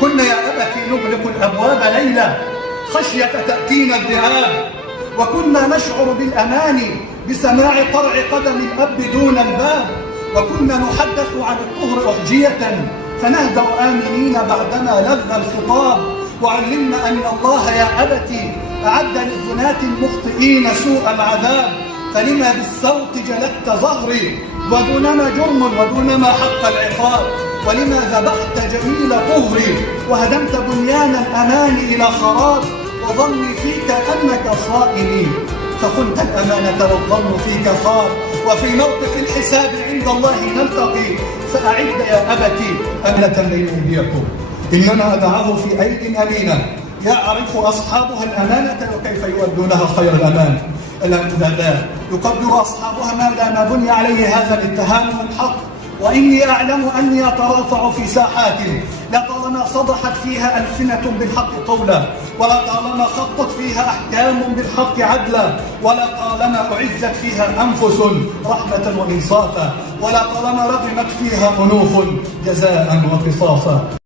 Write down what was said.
كنا يا أبت نغلق الأبواب ليلة خشية تأتينا الذئاب، وكنا نشعر بالأمان بسماع قرع قدم الأب دون الباب، وكنا نحدث عن الطهر أحجية فنهدأ آمنين بعدما لذ الخطاب، وعلمنا أن الله يا أبت أعد للزناة المخطئين سوء العذاب، فلما بالصوت جلدت ظهري ودونما جرم ودونما حق العقاب، ولما ذبحت جميل طهري وهدمت بنيان الأمان إلى خراب، وظني فيك أنك صائمي فخنت الأمانة والظن فيك خاب، وفي موقف الحساب عند الله نلتقي، فأعد يا أبتي أمنة بين أيديكم، إنما أدعاه في أيد أمينة يعرف أصحابها الأمانة وكيف يؤدونها خير الأمان. الأمانة يقدر أصحابها ما دام بني عليه هذا الاتهام الحق، وإني أعلم أني أترافع في ساحات لطالما صدحت فيها ألسنة بالحق قولا، ولطالما خطت فيها أحكام بالحق عدلا، ولطالما أعزت فيها أنفس رحمة وإنصافا، ولطالما رغمت فيها أنوف جزاء وقصاصا.